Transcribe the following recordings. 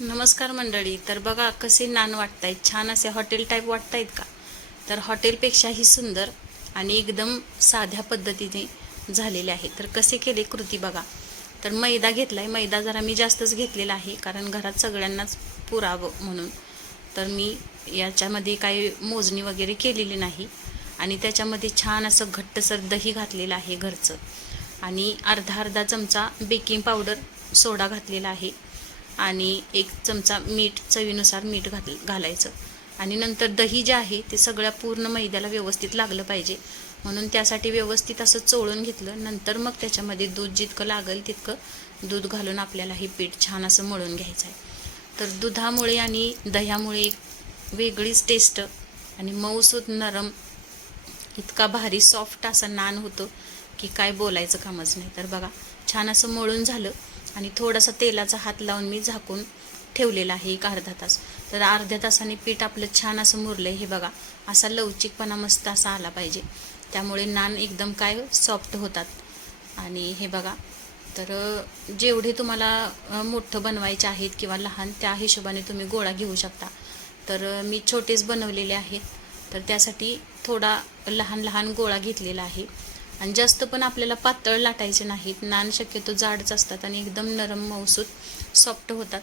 नमस्कार मंडळी. तर बघा कसे नान वाटतायत, छान असे हॉटेल टाईप वाटतायत का? तर हॉटेलपेक्षाही सुंदर आणि एकदम साध्या पद्धतीने झालेले आहे. तर कसे केले कृती बघा. तर मैदा घेतलाय, मैदा जरा मी जास्तच घेतलेला आहे कारण घरात सगळ्यांनाच पुरावं म्हणून. तर मी याच्यामध्ये काही मोजणी वगैरे केलेली नाही आणि त्याच्यामध्ये छान असं घट्टसर दही घातलेलं आहे घरचं आणि अर्धा चमचा बेकिंग पावडर सोडा घातलेला आहे आणि 1 चमचा मीठ, चवीनुसार मीठ घालायचं आणि नंतर दही जे आहे ते सगळ्या पूर्ण मैद्याला व्यवस्थित लागलं पाहिजे म्हणून त्यासाठी व्यवस्थित असं चोळून घेतलं. नंतर मग त्याच्यामध्ये दूध जितकं लागेल तितकं दूध घालून आपल्याला हे पीठ छान असं मळून घ्यायचं आहे. तर दुधामुळे आणि दह्यामुळे एक वेगळीच टेस्ट आणि मऊसूत नरम इतका भारी सॉफ्ट असा नान होतो की काय बोलायचं कामच नाही. तर बघा छान असं मळून झालं आणि थोडासा तेलाचा हात लावून मी झाकून ठेवलेला आहे 1 अर्धा तास. तर अर्ध्या तासाने पीठ आपलं छान असं मुरलंय. हे बघा असा लवचिकपणा मस्त असा आला पाहिजे, त्यामुळे नान एकदम काय सॉफ्ट होतात. आणि हे बघा, तर जेवढे तुम्हाला मोठं बनवायचे आहेत किंवा लहान त्या हिशोबाने तुम्ही गोळा घेऊ शकता. तर मी छोटेच बनवलेले आहेत, तर त्यासाठी थोडा लहान लहान गोळा घेतलेला आहे आणि जास्त पण आपल्याला पातळ लाटायचे नाहीत. नान शक्यतो जाडच असतात आणि एकदम नरम मऊसूत सॉफ्ट होतात.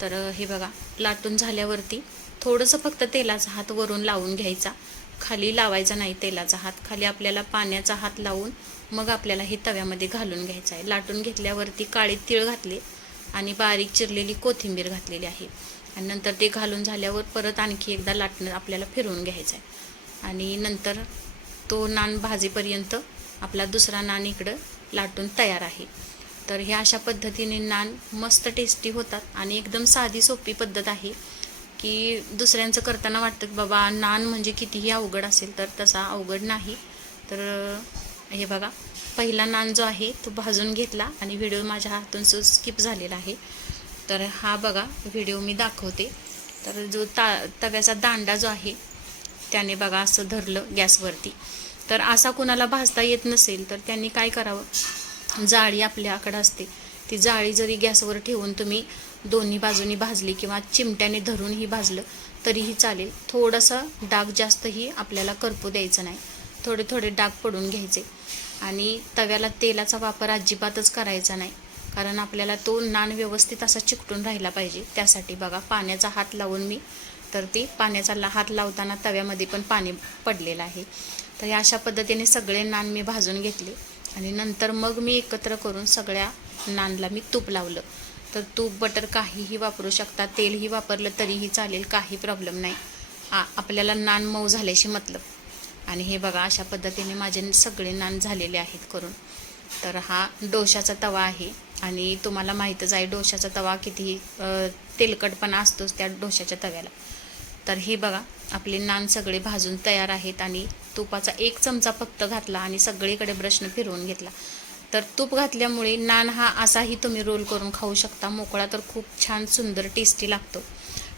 तर हे बघा लाटून झाल्यावरती थोडंसं फक्त तेलाचा हात वरून लावून घ्यायचा, खाली लावायचा नाही तेलाचा हात. खाली आपल्याला पाण्याचा हात लावून मग आपल्याला हे तव्यामध्ये घालून घ्यायचं आहे. लाटून घेतल्यावरती काळे तीळ घातले आणि बारीक चिरलेली कोथिंबीर घातलेली आहे आणि नंतर ते घालून झाल्यावर परत आणखी एकदा लाटणं आपल्याला फिरवून घ्यायचं आहे आणि नंतर तो नान भाजीपर्यंत आपला दुसरा नान इकडं लाटून तयार आहे. तर ह्या अशा पद्धतीने नान मस्त टेस्टी होतात आणि एकदम साधी सोपी पद्धत आहे की दुसऱ्यांचं करताना वाटतं की बाबा नान म्हणजे कितीही अवघड असेल, तर तसा अवघड नाही. तर हे बघा पहिला नान जो आहे तो भाजून घेतला आणि व्हिडिओ माझ्या हातून स्किप झालेला आहे. तर हा बघा व्हिडिओ मी दाखवते. तर जो तव्याचा दांडा जो आहे त्याने बघा असं धरलं गॅसवरती. तर असा कुणाला भाजता येत नसेल तर त्यांनी काय करावं, जाळी आपल्याकडे असते ती जाळी जरी गॅसवर ठेवून तुम्ही दोन्ही बाजूनी भाजली किंवा चिमट्याने धरूनही भाजलं तरीही चालेल. थोडंसं डाग जास्तही आपल्याला करपू द्यायचं नाही, थोडे थोडे डाग पडून घ्यायचे आणि तव्याला तेलाचा वापर अजिबातच करायचा नाही कारण आपल्याला तो नान व्यवस्थित असा चिकटून राहिला पाहिजे. त्यासाठी बघा पाण्याचा हात लावून मी, तर ते पाण्याचा हात लावताना तव्यामध्ये पण पाणी पडलेलं आहे. तर अशा पद्धतीने सगळे नान मी भाजून घेतले आणि नंतर मग मी एकत्र करून सगळ्या नानला मी तूप लावलं. तर तूप बटर काहीही वापरू शकता, तेलही वापरलं तरीही चालेल, काही प्रॉब्लेम नाही. आपल्याला नान मऊ झाल्याशी मतलब. आणि हे बघा अशा पद्धतीने माझे सगळे नान झालेले आहेत करून. तर हा डोशाचा तवा आहे आणि तुम्हाला माहीतच आहे डोशाचा तवा कितीही तेलकटपणा असतोच त्या डोशाच्या तव्याला. तर हे बघा आपले नान सगळे भाजून तयार आहेत आणि तुपाचा 1 चमचा फक्त घातला आणि सगळीकडे ब्रशने फिरवून घेतला. तर तूप घातल्यामुळे नान हा असाही तुम्ही रोल करून खाऊ शकता मोकळा, तर खूप छान सुंदर टेस्टी लागतो.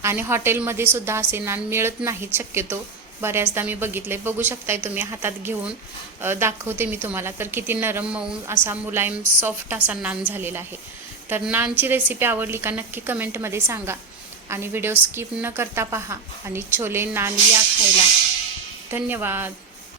आणि हॉटेलमध्ये सुद्धा असे नान मिळत नाहीत शक्यतो, बऱ्याचदा मी बघितले. बघू शकताय तुम्ही, हातात घेऊन दाखवते मी तुम्हाला. तर किती नरम मऊ असा मुलायम सॉफ्ट असा नान झालेला आहे. तर नानची रेसिपी आवडली का नक्की कमेंटमध्ये सांगा आणि व्हिडिओ स्किप न करता पहा आणि छोले नान या खायला. धन्यवाद.